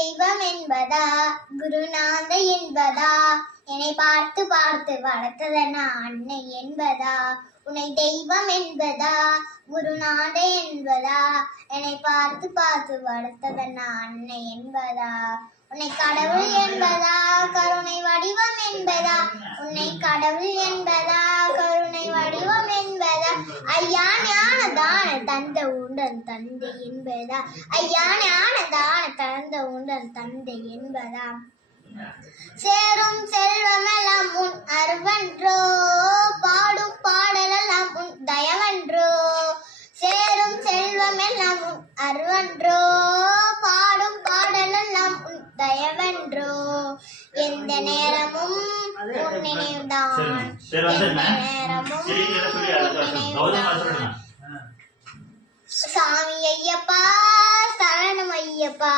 தெய்வம் என்பதா குருநாத என்பதா என்னை பார்த்து பார்த்து வளர்த்ததன அன்னை என்பதா உன்னை தெய்வம் என்பதா குருநாத என்பதா என்னை பார்த்து பார்த்து வளர்த்ததன அன்னை என்பதா உன்னை கடவுள் என்பதா கருணை வடிவம் என்பதா உன்னை கடவுள் என்பதா கருணை வடிவம் என்பதா ஐயா ஞானதான தந்த உண்டன் தந்தை என்பதா ஐயா ஞானதான தந்த உண்டன் தந்தை என்பதா சேரும் செல்வமெல்லாம் உன் அருவன்றோ பாடும் பாடலெல்லாம் உன் தயவன்றோ சேரும் செல்வமெல்லாம் உன் அருவன்றோ பாடும் பாடலெல்லாம் உன் தயவன்றோ எந்த நேரமும் உன் நினைவுதான் எந்த நேரமும் நினைவுதான் சாமி ஐயப்பா சரணம் ஐயப்பா.